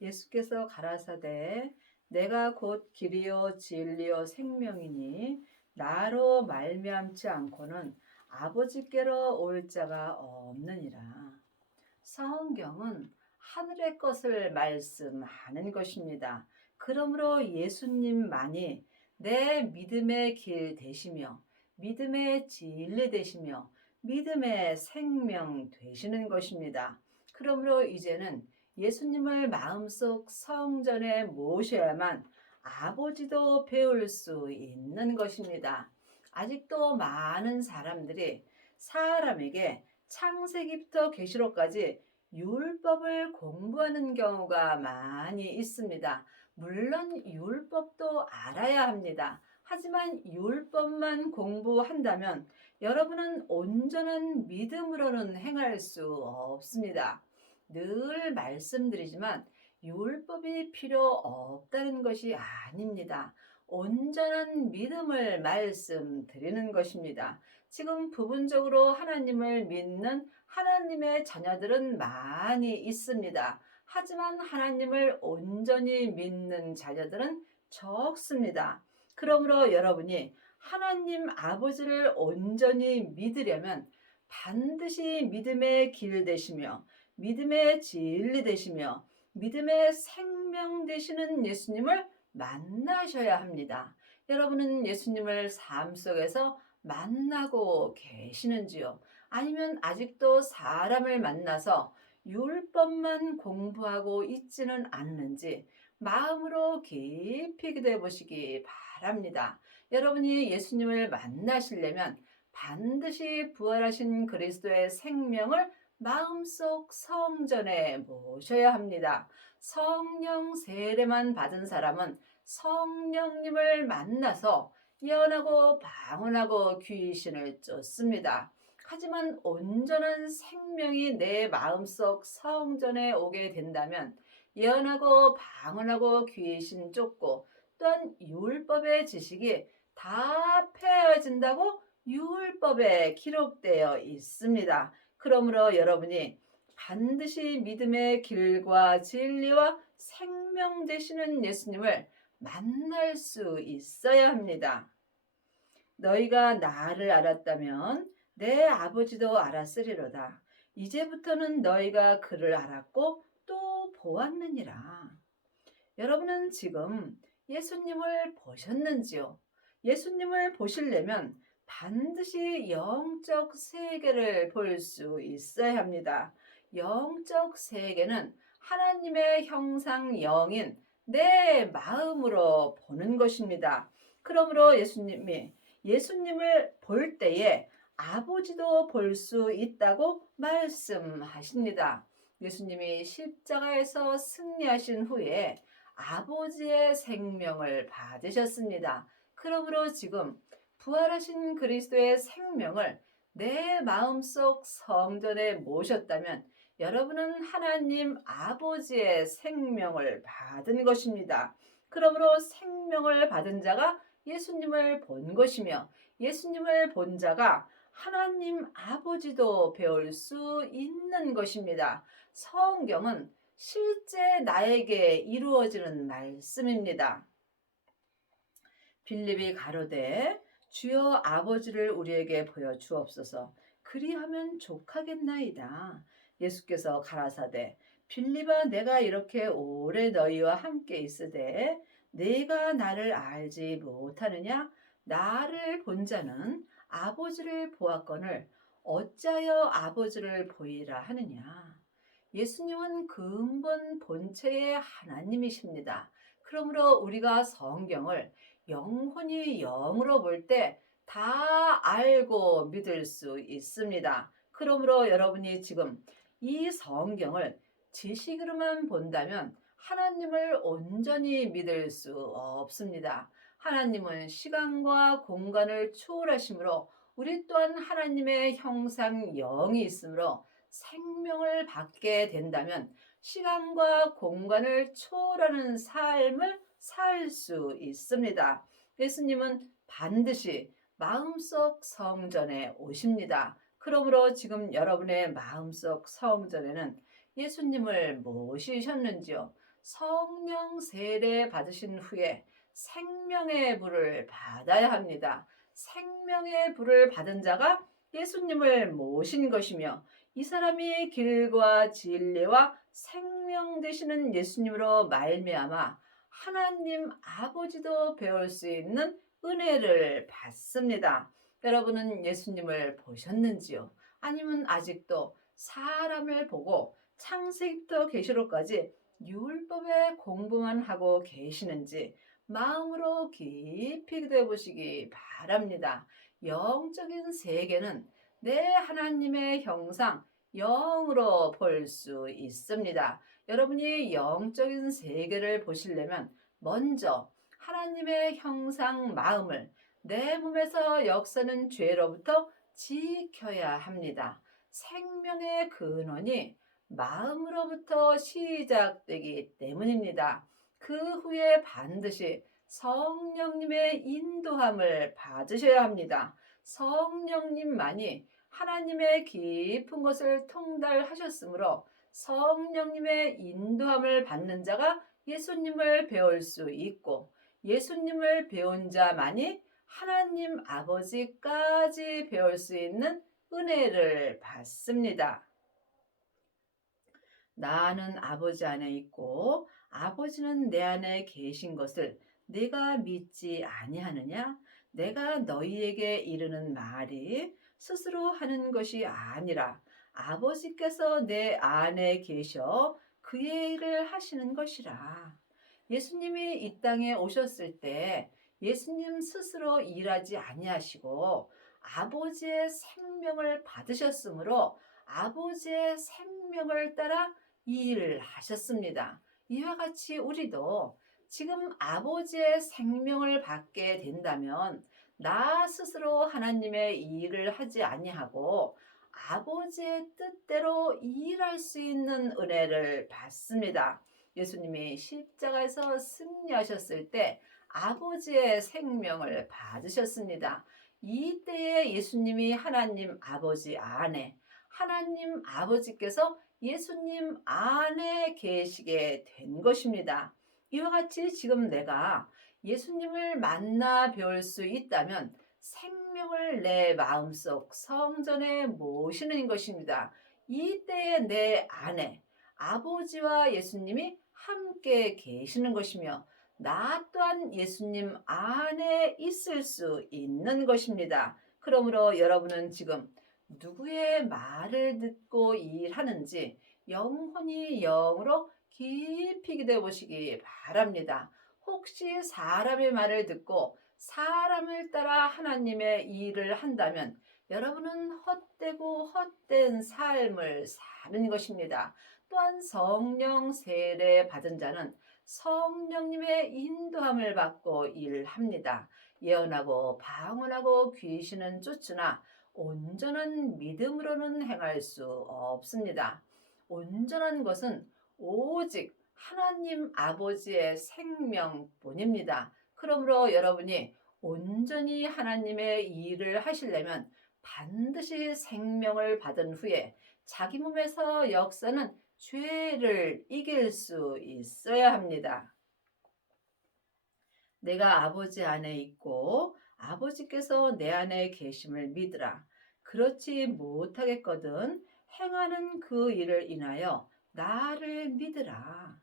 예수께서 가라사대 내가 곧 길이요 진리요 생명이니 나로 말미암지 않고는 아버지께로 올 자가 없느니라. 성경은 하늘의 것을 말씀하는 것입니다. 그러므로 예수님만이 내 믿음의 길 되시며 믿음의 진리 되시며 믿음의 생명 되시는 것입니다. 그러므로 이제는 예수님을 마음속 성전에 모셔야만 아버지도 배울 수 있는 것입니다. 아직도 많은 사람들이 사람에게 창세기부터 계시록까지 율법을 공부하는 경우가 많이 있습니다. 물론 율법도 알아야 합니다. 하지만 율법만 공부한다면 여러분은 온전한 믿음으로는 행할 수 없습니다. 늘 말씀드리지만 율법이 필요 없다는 것이 아닙니다. 온전한 믿음을 말씀드리는 것입니다. 지금 부분적으로 하나님을 믿는 하나님의 자녀들은 많이 있습니다. 하지만 하나님을 온전히 믿는 자녀들은 적습니다. 그러므로 여러분이 하나님 아버지를 온전히 믿으려면 반드시 믿음의 길 되시며 믿음의 진리 되시며 믿음의 생명 되시는 예수님을 만나셔야 합니다. 여러분은 예수님을 삶 속에서 만나고 계시는지요? 아니면 아직도 사람을 만나서 율법만 공부하고 있지는 않는지 마음으로 깊이 기도해 보시기 바랍니다. 여러분이 예수님을 만나시려면 반드시 부활하신 그리스도의 생명을 마음속 성전에 모셔야 합니다. 성령 세례만 받은 사람은 성령님을 만나서 예언하고 방언하고 귀신을 쫓습니다. 하지만 온전한 생명이 내 마음속 성전에 오게 된다면 예언하고 방언하고 귀신 쫓고 또한 율법의 지식이 다 폐해진다고 율법에 기록되어 있습니다. 그러므로 여러분이 반드시 믿음의 길과 진리와 생명 되시는 예수님을 만날 수 있어야 합니다. 너희가 나를 알았다면 내 아버지도 알았으리로다. 이제부터는 너희가 그를 알았고 또 보았느니라. 여러분은 지금 예수님을 보셨는지요? 예수님을 보시려면 반드시 영적 세계를 볼 수 있어야 합니다. 영적 세계는 하나님의 형상 영인 내 마음으로 보는 것입니다. 그러므로 예수님을 볼 때에 아버지도 볼 수 있다고 말씀하십니다. 예수님이 십자가에서 승리하신 후에 아버지의 생명을 받으셨습니다. 그러므로 지금 부활하신 그리스도의 생명을 내 마음속 성전에 모셨다면 여러분은 하나님 아버지의 생명을 받은 것입니다. 그러므로 생명을 받은 자가 예수님을 본 것이며 예수님을 본 자가 하나님 아버지도 배울 수 있는 것입니다. 성경은 실제 나에게 이루어지는 말씀입니다. 빌립이 가로되 주여 아버지를 우리에게 보여 주옵소서. 그리하면 족하겠나이다. 예수께서 가라사대 빌립아 내가 이렇게 오래 너희와 함께 있으되 네가 나를 알지 못하느냐? 나를 본 자는 아버지를 보았거늘 어찌하여 아버지를 보이라 하느냐? 예수님은 근본 본체의 하나님이십니다. 그러므로 우리가 성경을 영혼이 영으로 볼 때 다 알고 믿을 수 있습니다. 그러므로 여러분이 지금 이 성경을 지식으로만 본다면 하나님을 온전히 믿을 수 없습니다. 하나님은 시간과 공간을 초월하심으로 우리 또한 하나님의 형상 영이 있으므로 생명을 받게 된다면 시간과 공간을 초월하는 삶을 살 수 있습니다. 예수님은 반드시 마음속 성전에 오십니다. 그러므로 지금 여러분의 마음속 성전에는 예수님을 모시셨는지요? 성령 세례 받으신 후에 생명의 불을 받아야 합니다. 생명의 불을 받은 자가 예수님을 모신 것이며 이 사람이 길과 진리와 생명 되시는 예수님으로 말미암아 하나님 아버지도 배울 수 있는 은혜를 받습니다. 여러분은 예수님을 보셨는지요? 아니면 아직도 사람을 보고 창세기부터 계시록까지 율법의 공부만 하고 계시는지 마음으로 깊이 기도해 보시기 바랍니다. 영적인 세계는 내 하나님의 형상 영으로 볼 수 있습니다. 여러분이 영적인 세계를 보시려면 먼저 하나님의 형상 마음을 내 몸에서 역사는 죄로부터 지켜야 합니다. 생명의 근원이 마음으로부터 시작되기 때문입니다. 그 후에 반드시 성령님의 인도함을 받으셔야 합니다. 성령님만이 하나님의 깊은 것을 통달하셨으므로 성령님의 인도함을 받는 자가 예수님을 배울 수 있고 예수님을 배운 자만이 하나님 아버지까지 배울 수 있는 은혜를 받습니다. 나는 아버지 안에 있고 아버지는 내 안에 계신 것을 네가 믿지 아니하느냐? 내가 너희에게 이르는 말이 스스로 하는 것이 아니라 아버지께서 내 안에 계셔 그의 일을 하시는 것이라. 예수님이 이 땅에 오셨을 때 예수님 스스로 일하지 아니하시고 아버지의 생명을 받으셨으므로 아버지의 생명을 따라 일하셨습니다. 이와 같이 우리도 지금 아버지의 생명을 받게 된다면 나 스스로 하나님의 일을 하지 아니하고 아버지의 뜻대로 일할 수 있는 은혜를 받습니다. 예수님이 십자가에서 승리하셨을 때 아버지의 생명을 받으셨습니다. 이때에 예수님이 하나님 아버지 안에 하나님 아버지께서 예수님 안에 계시게 된 것입니다. 이와 같이 지금 내가 예수님을 만나 배울 수 있다면 생명을 내 마음속 성전에 모시는 것입니다. 이때에 내 안에 아버지와 예수님이 함께 계시는 것이며 나 또한 예수님 안에 있을 수 있는 것입니다. 그러므로 여러분은 지금 누구의 말을 듣고 일하는지 영혼이 영으로 깊이 기도해 보시기 바랍니다. 혹시 사람의 말을 듣고 사람을 따라 하나님의 일을 한다면 여러분은 헛되고 헛된 삶을 사는 것입니다. 또한 성령 세례 받은 자는 성령님의 인도함을 받고 일합니다. 예언하고 방언하고 귀신은 쫓으나 온전한 믿음으로는 행할 수 없습니다. 온전한 것은 오직 하나님 아버지의 생명뿐입니다. 그러므로 여러분이 온전히 하나님의 일을 하시려면 반드시 생명을 받은 후에 자기 몸에서 역사는 죄를 이길 수 있어야 합니다. 내가 아버지 안에 있고 아버지께서 내 안에 계심을 믿으라. 그렇지 못하겠거든 행하는 그 일을 인하여 나를 믿으라.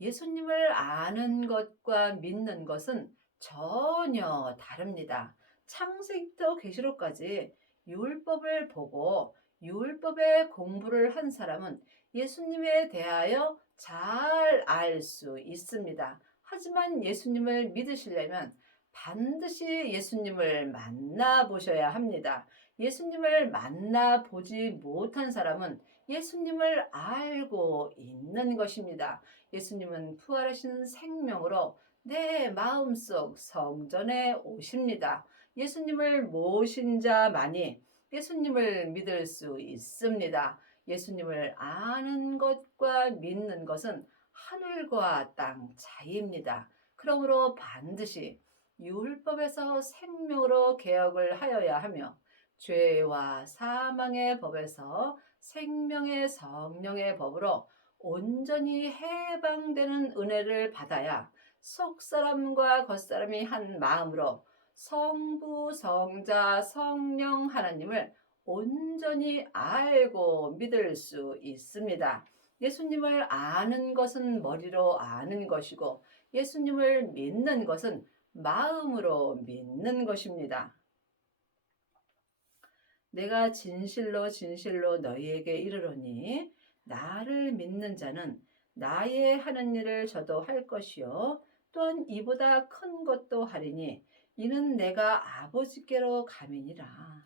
예수님을 아는 것과 믿는 것은 전혀 다릅니다. 창세기부터 계시록까지 율법을 보고 율법의 공부를 한 사람은 예수님에 대하여 잘 알 수 있습니다. 하지만 예수님을 믿으시려면 반드시 예수님을 만나 보셔야 합니다. 예수님을 만나 보지 못한 사람은 예수님을 알고 있는 것입니다. 예수님은 부활하신 생명으로 내 마음속 성전에 오십니다. 예수님을 모신 자만이 예수님을 믿을 수 있습니다. 예수님을 아는 것과 믿는 것은 하늘과 땅 차이입니다. 그러므로 반드시 율법에서 생명으로 개혁을 하여야 하며 죄와 사망의 법에서 생명의 성령의 법으로 온전히 해방되는 은혜를 받아야 속사람과 겉사람이 한 마음으로 성부, 성자, 성령 하나님을 온전히 알고 믿을 수 있습니다. 예수님을 아는 것은 머리로 아는 것이고 예수님을 믿는 것은 마음으로 믿는 것입니다. 내가 진실로 진실로 너희에게 이르노니 나를 믿는 자는 나의 하는 일을 저도 할 것이요 또한 이보다 큰 것도 하리니 이는 내가 아버지께로 감이니라.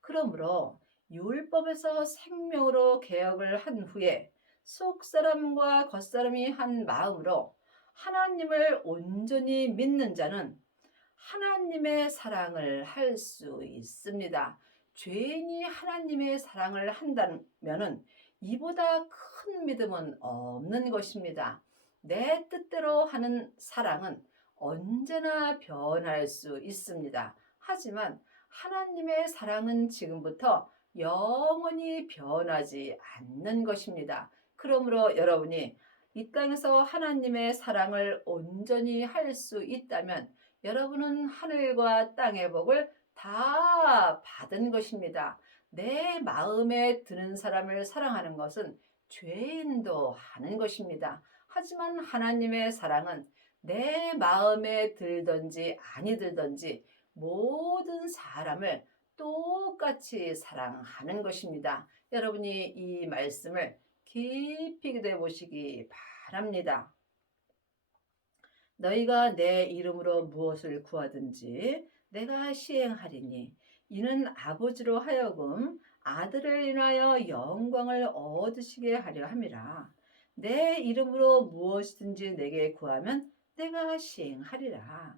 그러므로 율법에서 생명으로 개혁을 한 후에 속사람과 겉사람이 한 마음으로 하나님을 온전히 믿는 자는 하나님의 사랑을 할 수 있습니다. 죄인이 하나님의 사랑을 한다면은 이보다 큰 믿음은 없는 것입니다. 내 뜻대로 하는 사랑은 언제나 변할 수 있습니다. 하지만 하나님의 사랑은 지금부터 영원히 변하지 않는 것입니다. 그러므로 여러분이 이 땅에서 하나님의 사랑을 온전히 할 수 있다면 여러분은 하늘과 땅의 복을 다 받은 것입니다. 내 마음에 드는 사람을 사랑하는 것은 죄인도 하는 것입니다. 하지만 하나님의 사랑은 내 마음에 들든지 아니 들든지 모든 사람을 똑같이 사랑하는 것입니다. 여러분이 이 말씀을 깊이 기도해 보시기 바랍니다. 너희가 내 이름으로 무엇을 구하든지 내가 시행하리니 이는 아버지로 하여금 아들을 인하여 영광을 얻으시게 하려 함이라. 내 이름으로 무엇이든지 내게 구하면 내가 시행하리라.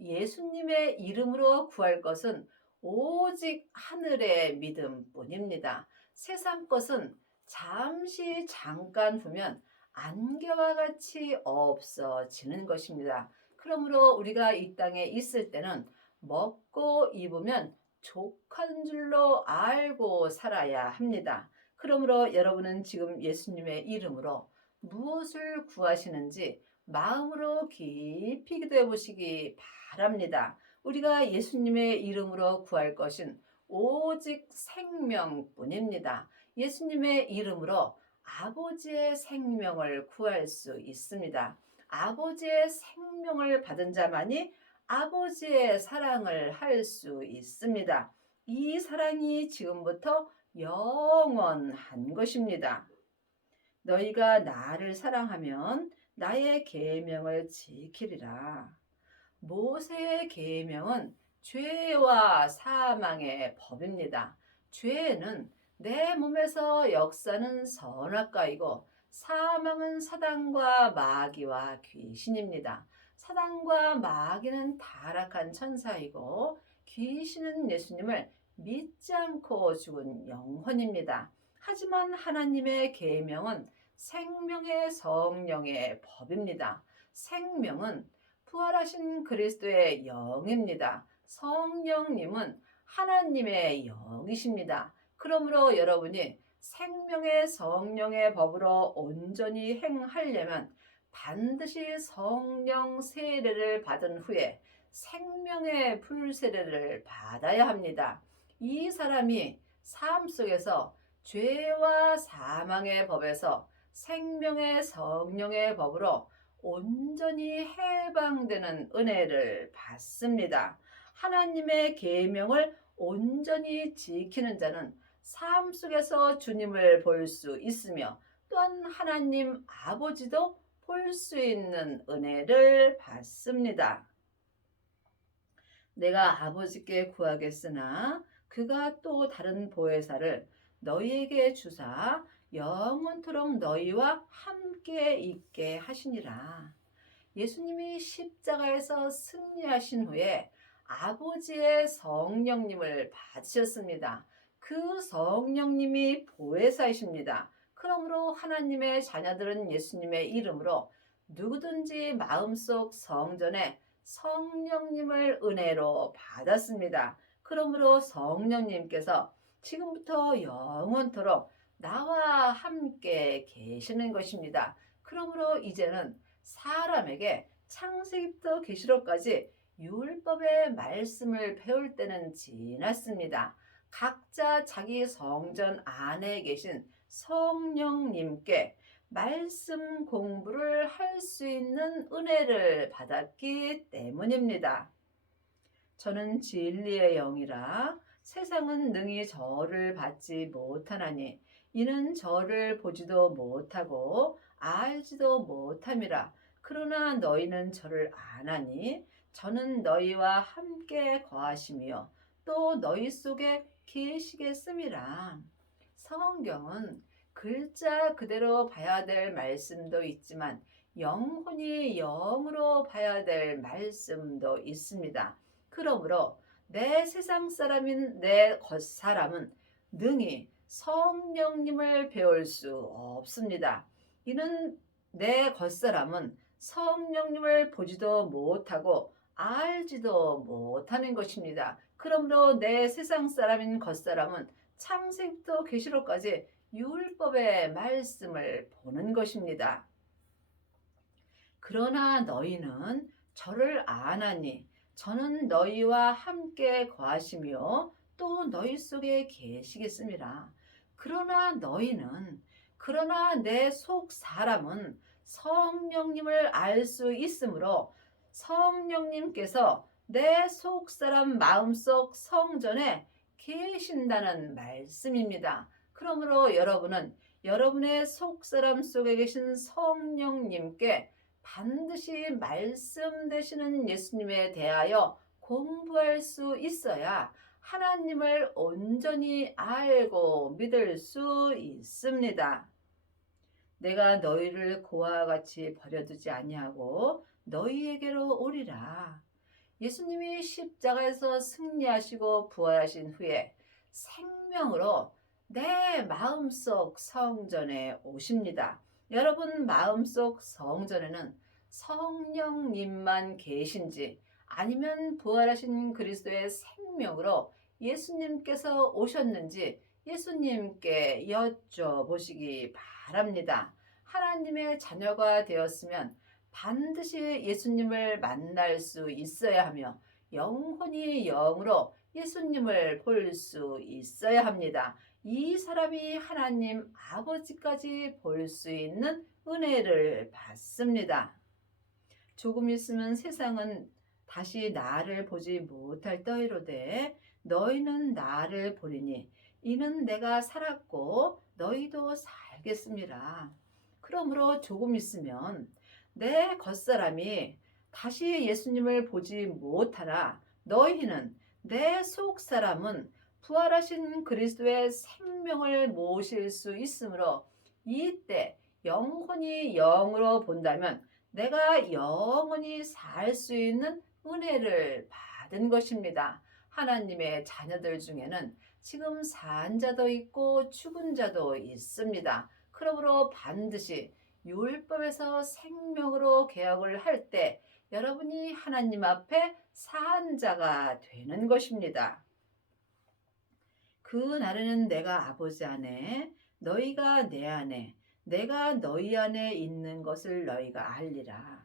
예수님의 이름으로 구할 것은 오직 하늘의 믿음뿐입니다. 세상 것은 잠시 잠깐 후면 안개와 같이 없어지는 것입니다. 그러므로 우리가 이 땅에 있을 때는 먹고 입으면 족한 줄로 알고 살아야 합니다. 그러므로 여러분은 지금 예수님의 이름으로 무엇을 구하시는지 마음으로 깊이 기도해 보시기 바랍니다. 우리가 예수님의 이름으로 구할 것은 오직 생명뿐입니다. 예수님의 이름으로 아버지의 생명을 구할 수 있습니다. 아버지의 생명을 받은 자만이 아버지의 사랑을 할 수 있습니다. 이 사랑이 지금부터 영원한 것입니다. 너희가 나를 사랑하면 나의 계명을 지키리라. 모세의 계명은 죄와 사망의 법입니다. 죄는 내 몸에서 역사는 선악과이고 사망은 사단과 마귀와 귀신입니다. 사단과 마귀는 타락한 천사이고 귀신은 예수님을 믿지 않고 죽은 영혼입니다. 하지만 하나님의 계명은 생명의 성령의 법입니다. 생명은 부활하신 그리스도의 영입니다. 성령님은 하나님의 영이십니다. 그러므로 여러분이 생명의 성령의 법으로 온전히 행하려면 반드시 성령 세례를 받은 후에 생명의 불세례를 받아야 합니다. 이 사람이 삶 속에서 죄와 사망의 법에서 생명의 성령의 법으로 온전히 해방되는 은혜를 받습니다. 하나님의 계명을 온전히 지키는 자는 삶 속에서 주님을 볼 수 있으며 또한 하나님 아버지도 볼 수 있는 은혜를 받습니다. 내가 아버지께 구하겠으나 그가 또 다른 보혜사를 너희에게 주사 영원토록 너희와 함께 있게 하시니라. 예수님이 십자가에서 승리하신 후에 아버지의 성령님을 받으셨습니다. 그 성령님이 보혜사이십니다. 그러므로 하나님의 자녀들은 예수님의 이름으로 누구든지 마음속 성전에 성령님을 은혜로 받았습니다. 그러므로 성령님께서 지금부터 영원토록 나와 함께 계시는 것입니다. 그러므로 이제는 사람에게 창세기부터 계시록까지 율법의 말씀을 배울 때는 지났습니다. 각자 자기 성전 안에 계신 성령님께 말씀 공부를 할 수 있는 은혜를 받았기 때문입니다. 저는 진리의 영이라 세상은 능히 저를 받지 못하나니 이는 저를 보지도 못하고 알지도 못함이라. 그러나 너희는 저를 아나니 저는 너희와 함께 거하시며 또 너희 속에 계시겠음이라. 성경은 글자 그대로 봐야 될 말씀도 있지만 영혼이 영으로 봐야 될 말씀도 있습니다. 그러므로 내 세상 사람인 내 겉사람은 능히 성령님을 배울 수 없습니다. 이는 내 겉사람은 성령님을 보지도 못하고 알지도 못하는 것입니다. 그러므로 내 세상 사람인 겉사람은 창세기부터 계시록까지 율법의 말씀을 보는 것입니다. 그러나 너희는 저를 아나니 저는 너희와 함께 거하시며 또 너희 속에 계시겠음이라. 그러나 내 속 사람은 성령님을 알 수 있으므로 성령님께서 내 속 사람 마음속 성전에 계신다는 말씀입니다. 그러므로 여러분은 여러분의 속 사람 속에 계신 성령님께 반드시 말씀 되시는 예수님에 대하여 공부할 수 있어야 하나님을 온전히 알고 믿을 수 있습니다. 내가 너희를 고아와 같이 버려두지 아니하고 너희에게로 오리라. 예수님이 십자가에서 승리하시고 부활하신 후에 생명으로 내 마음속 성전에 오십니다. 여러분 마음속 성전에는 성령님만 계신지 아니면 부활하신 그리스도의 생명으로 예수님께서 오셨는지 예수님께 여쭤보시기 바랍니다. 하나님의 자녀가 되었으면 반드시 예수님을 만날 수 있어야 하며 영혼이 영으로 예수님을 볼 수 있어야 합니다. 이 사람이 하나님 아버지까지 볼 수 있는 은혜를 받습니다. 조금 있으면 세상은 다시 나를 보지 못할 터이로되 너희는 나를 보리니 이는 내가 살았고 너희도 살겠습니다. 그러므로 조금 있으면 내 겉사람이 다시 예수님을 보지 못하나 너희는 내 속사람은 부활하신 그리스도의 생명을 모실 수 있으므로 이때 영혼이 영으로 본다면 내가 영원히 살 수 있는 은혜를 받은 것입니다. 하나님의 자녀들 중에는 지금 산 자도 있고 죽은 자도 있습니다. 그러므로 반드시 율법에서 생명으로 개혁을 할 때 여러분이 하나님 앞에 산 자가 되는 것입니다. 그 날에는 내가 아버지 안에 너희가 내 안에 내가 너희 안에 있는 것을 너희가 알리라.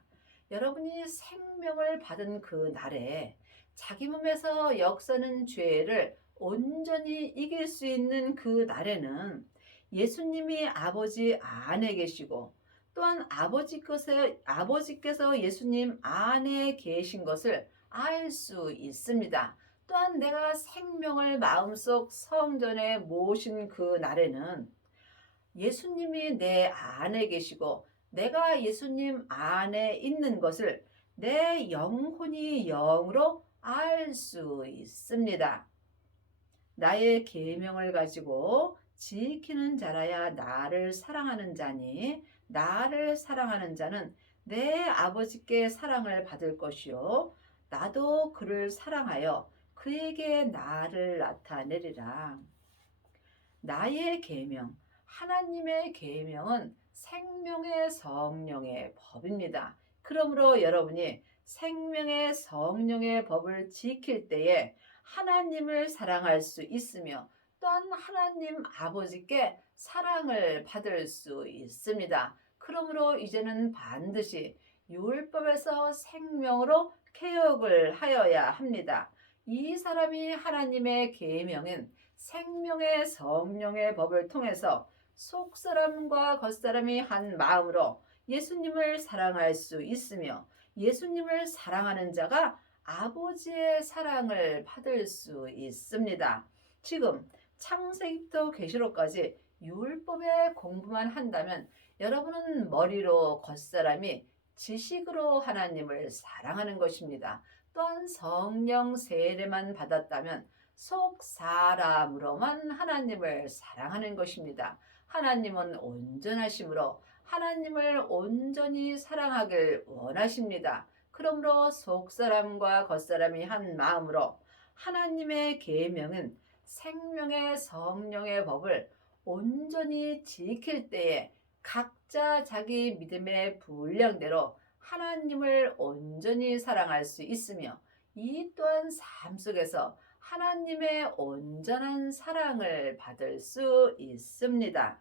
여러분이 생명을 받은 그 날에 자기 몸에서 역사는 죄를 온전히 이길 수 있는 그 날에는 예수님이 아버지 안에 계시고 또한 아버지께서 예수님 안에 계신 것을 알 수 있습니다. 또한 내가 생명을 마음속 성전에 모신 그 날에는 예수님이 내 안에 계시고 내가 예수님 안에 있는 것을 내 영혼이 영으로 알 수 있습니다. 나의 계명을 가지고 지키는 자라야 나를 사랑하는 자니 나를 사랑하는 자는 내 아버지께 사랑을 받을 것이요 나도 그를 사랑하여 그에게 나를 나타내리라. 나의 계명, 하나님의 계명은 생명의 성령의 법입니다. 그러므로 여러분이 생명의 성령의 법을 지킬 때에 하나님을 사랑할 수 있으며 또한 하나님 아버지께 사랑을 받을 수 있습니다. 그러므로 이제는 반드시 율법에서 생명으로 개혁을 하여야 합니다. 이 사람이 하나님의 계명인 생명의 성령의 법을 통해서 속사람과 겉사람이 한 마음으로 예수님을 사랑할 수 있으며 예수님을 사랑하는 자가 아버지의 사랑을 받을 수 있습니다. 지금 창세기부터 계시록까지 율법의 공부만 한다면 여러분은 머리로 겉사람이 지식으로 하나님을 사랑하는 것입니다. 또한 성령 세례만 받았다면 속 사람으로만 하나님을 사랑하는 것입니다. 하나님은 온전하심으로 하나님을 온전히 사랑하길 원하십니다. 그러므로 속사람과 겉사람이 한 마음으로 하나님의 계명은 생명의 성령의 법을 온전히 지킬 때에 각자 자기 믿음의 분량대로 하나님을 온전히 사랑할 수 있으며 이 또한 삶 속에서 하나님의 온전한 사랑을 받을 수 있습니다.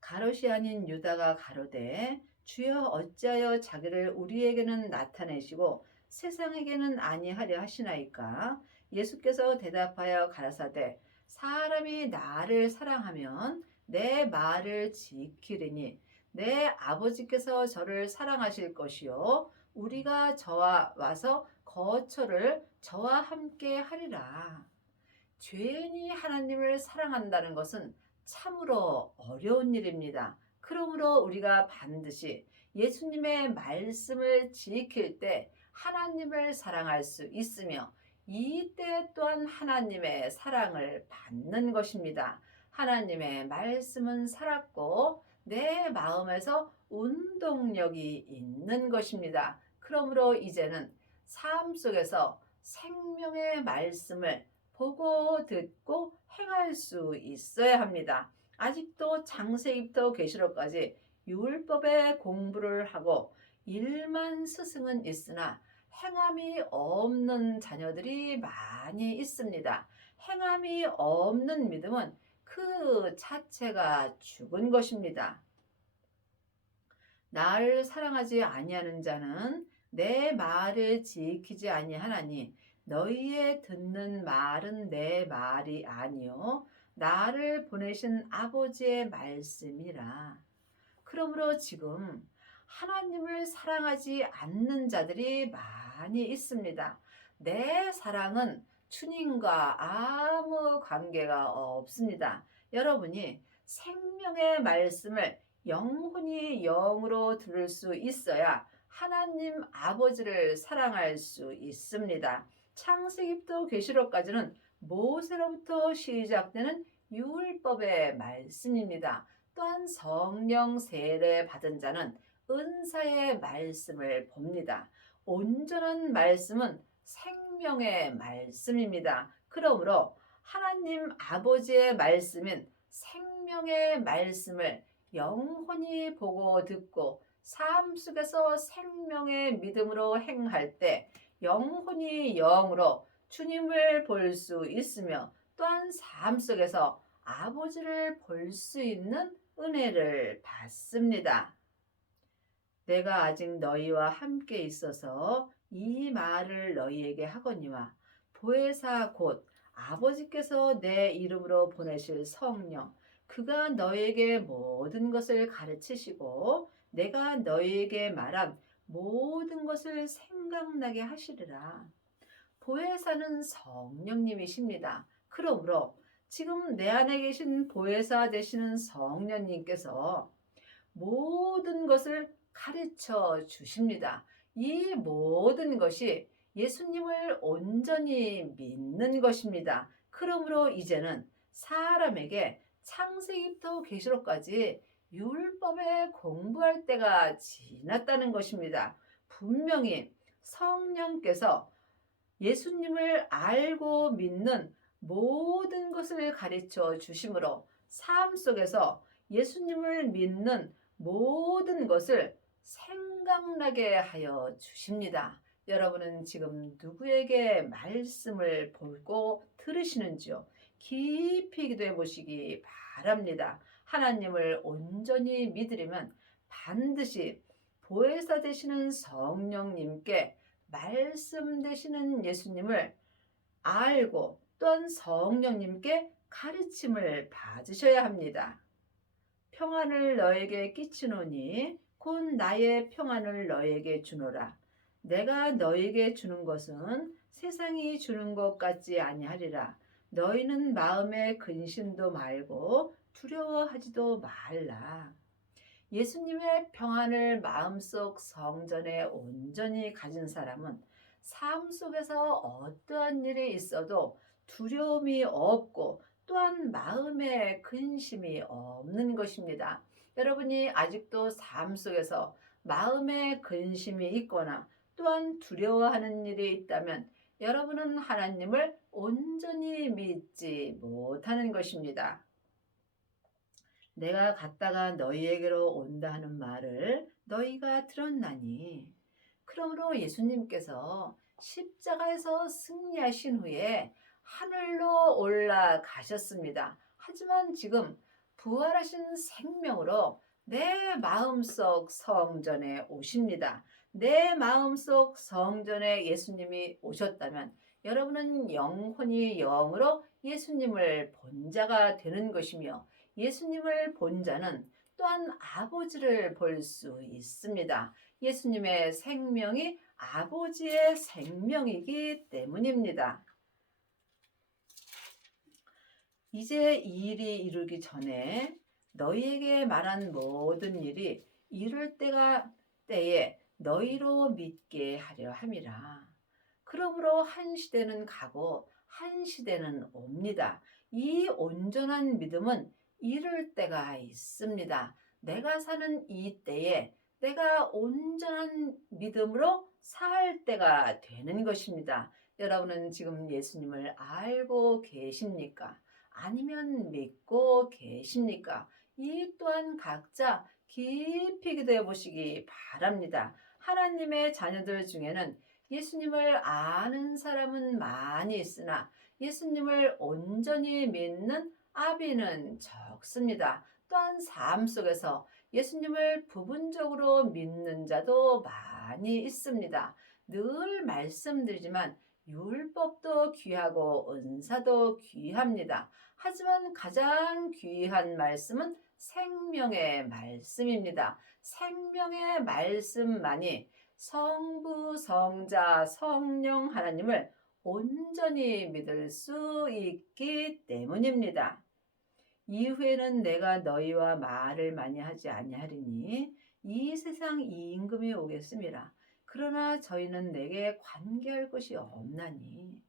가롯이 아닌 유다가 가로되 주여 어찌하여 자기를 우리에게는 나타내시고 세상에게는 아니하려 하시나이까. 예수께서 대답하여 가라사대 사람이 나를 사랑하면 내 말을 지키리니 내 아버지께서 저를 사랑하실 것이요 우리가 저와 와서 거처를 저와 함께 하리라. 죄인이 하나님을 사랑한다는 것은 참으로 어려운 일입니다. 그러므로 우리가 반드시 예수님의 말씀을 지킬 때 하나님을 사랑할 수 있으며 이때 또한 하나님의 사랑을 받는 것입니다. 하나님의 말씀은 살았고 내 마음에서 운동력이 있는 것입니다. 그러므로 이제는 삶 속에서 생명의 말씀을 보고 듣고 행할 수 있어야 합니다. 아직도 창세기부터 계시록까지 율법의 공부를 하고 일만 스승은 있으나 행함이 없는 자녀들이 많이 있습니다. 행함이 없는 믿음은 그 자체가 죽은 것입니다. 나를 사랑하지 아니하는 자는 내 말을 지키지 아니하나니 너희의 듣는 말은 내 말이 아니요 나를 보내신 아버지의 말씀이라. 그러므로 지금 하나님을 사랑하지 않는 자들이 많이 있습니다. 내 사랑은 주님과 아무 관계가 없습니다. 여러분이 생명의 말씀을 영혼이 영으로 들을 수 있어야 하나님 아버지를 사랑할 수 있습니다. 창세기부터 계시록까지는 모세로부터 시작되는 율법의 말씀입니다. 또한 성령 세례 받은 자는 은사의 말씀을 봅니다. 온전한 말씀은 생명의 말씀입니다. 그러므로 하나님 아버지의 말씀인 생명의 말씀을 영혼이 보고 듣고 삶 속에서 생명의 믿음으로 행할 때 영혼이 영으로 주님을 볼 수 있으며 또한 삶 속에서 아버지를 볼 수 있는 은혜를 받습니다. 내가 아직 너희와 함께 있어서 이 말을 너희에게 하거니와 보혜사 곧 아버지께서 내 이름으로 보내실 성령 그가 너희에게 모든 것을 가르치시고 내가 너희에게 말한 모든 것을 생각나게 하시리라. 보혜사는 성령님이십니다. 그러므로 지금 내 안에 계신 보혜사 되시는 성령님께서 모든 것을 가르쳐 주십니다. 이 모든 것이 예수님을 온전히 믿는 것입니다. 그러므로 이제는 사람에게 창세기부터 계시록까지 율법에 공부할 때가 지났다는 것입니다. 분명히 성령께서 예수님을 알고 믿는 모든 것을 가르쳐 주심으로 삶 속에서 예수님을 믿는 모든 것을 생각나게 하여 주십니다. 여러분은 지금 누구에게 말씀을 보고 들으시는지요? 깊이 기도해 보시기 바랍니다. 하나님을 온전히 믿으려면 반드시 보혜사 되시는 성령님께 말씀 되시는 예수님을 알고 또한 성령님께 가르침을 받으셔야 합니다. 평안을 너에게 끼치노니 곧 나의 평안을 너에게 주노라. 내가 너에게 주는 것은 세상이 주는 것 같지 아니하리라. 너희는 마음에 근심도 말고 두려워하지도 말라. 예수님의 평안을 마음속 성전에 온전히 가진 사람은 삶 속에서 어떠한 일이 있어도 두려움이 없고 또한 마음에 근심이 없는 것입니다. 여러분이 아직도 삶 속에서 마음에 근심이 있거나 또한 두려워하는 일이 있다면 여러분은 하나님을 온전히 믿지 못하는 것입니다. 내가 갔다가 너희에게로 온다 하는 말을 너희가 들었나니. 그러므로 예수님께서 십자가에서 승리하신 후에 하늘로 올라가셨습니다. 하지만 지금 부활하신 생명으로 내 마음속 성전에 오십니다. 내 마음속 성전에 예수님이 오셨다면 여러분은 영혼이 영으로 예수님을 본 자가 되는 것이며 예수님을 본 자는 또한 아버지를 볼 수 있습니다. 예수님의 생명이 아버지의 생명이기 때문입니다. 이제 이 일이 이루기 전에 너희에게 말한 모든 일이 이룰 때에 너희로 믿게 하려 함이라. 그러므로 한 시대는 가고 한 시대는 옵니다. 이 온전한 믿음은 이룰 때가 있습니다. 내가 사는 이 때에 내가 온전한 믿음으로 살 때가 되는 것입니다. 여러분은 지금 예수님을 알고 계십니까? 아니면 믿고 계십니까? 이 또한 각자 깊이 기도해 보시기 바랍니다. 하나님의 자녀들 중에는 예수님을 아는 사람은 많이 있으나 예수님을 온전히 믿는 아비는 적습니다. 또한 삶 속에서 예수님을 부분적으로 믿는 자도 많이 있습니다. 늘 말씀드리지만 율법도 귀하고 은사도 귀합니다. 하지만 가장 귀한 말씀은 생명의 말씀입니다. 생명의 말씀만이 성부, 성자, 성령 하나님을 온전히 믿을 수 있기 때문입니다. 이후에는 내가 너희와 말을 많이 하지 아니하리니 이 세상 이 임금이 오겠습니다. 그러나 저희는 내게 관계할 것이 없나니.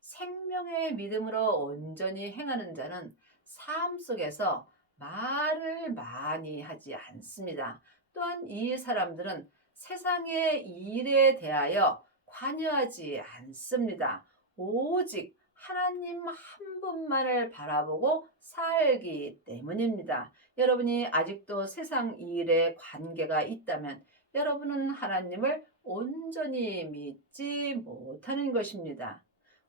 생명의 믿음으로 온전히 행하는 자는 삶 속에서 말을 많이 하지 않습니다. 또한 이 사람들은 세상의 일에 대하여 관여하지 않습니다. 오직 하나님 한 분만을 바라보고 살기 때문입니다. 여러분이 아직도 세상 일에 관계가 있다면 여러분은 하나님을 온전히 믿지 못하는 것입니다.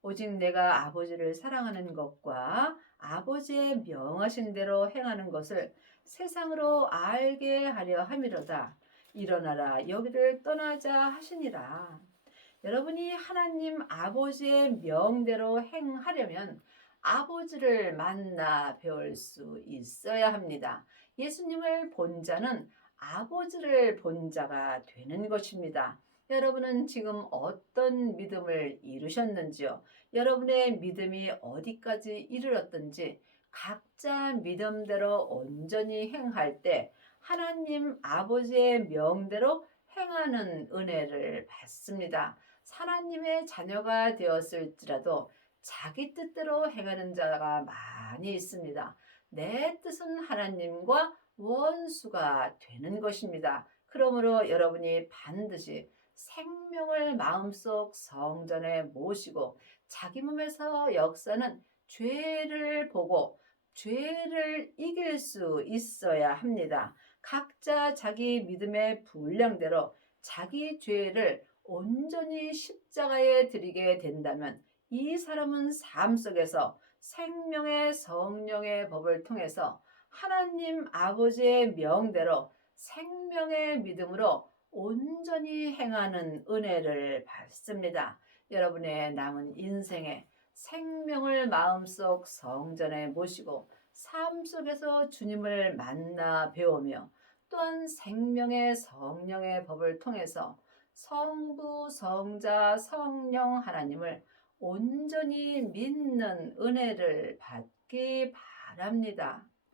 오직 내가 아버지를 사랑하는 것과 아버지의 명하신 대로 행하는 것을 세상으로 알게 하려 함이로다. 일어나라 여기를 떠나자 하시니라. 여러분이 하나님 아버지의 명대로 행하려면 아버지를 만나 배울 수 있어야 합니다. 예수님을 본 자는 아버지를 본 자가 되는 것입니다. 여러분은 지금 어떤 믿음을 이루셨는지요? 여러분의 믿음이 어디까지 이르렀든지 각자 믿음대로 온전히 행할 때 하나님 아버지의 명대로 행하는 은혜를 받습니다. 하나님의 자녀가 되었을지라도 자기 뜻대로 행하는 자가 많이 있습니다. 내 뜻은 하나님과 원수가 되는 것입니다. 그러므로 여러분이 반드시 생명을 마음속 성전에 모시고 자기 몸에서 역사는 죄를 보고 죄를 이길 수 있어야 합니다. 각자 자기 믿음의 분량대로 자기 죄를 온전히 십자가에 드리게 된다면 이 사람은 삶 속에서 생명의 성령의 법을 통해서 하나님 아버지의 명대로 생명의 믿음으로 온전히 행하는 은혜를 받습니다. 여러분의 남은 인생에 생명을 마음속 성전에 모시고 삶 속에서 주님을 만나 배우며 또한 생명의 성령의 법을 통해서 성부, 성자, 성령 하나님을 온전히 믿는 은혜를 받기 바랍니다.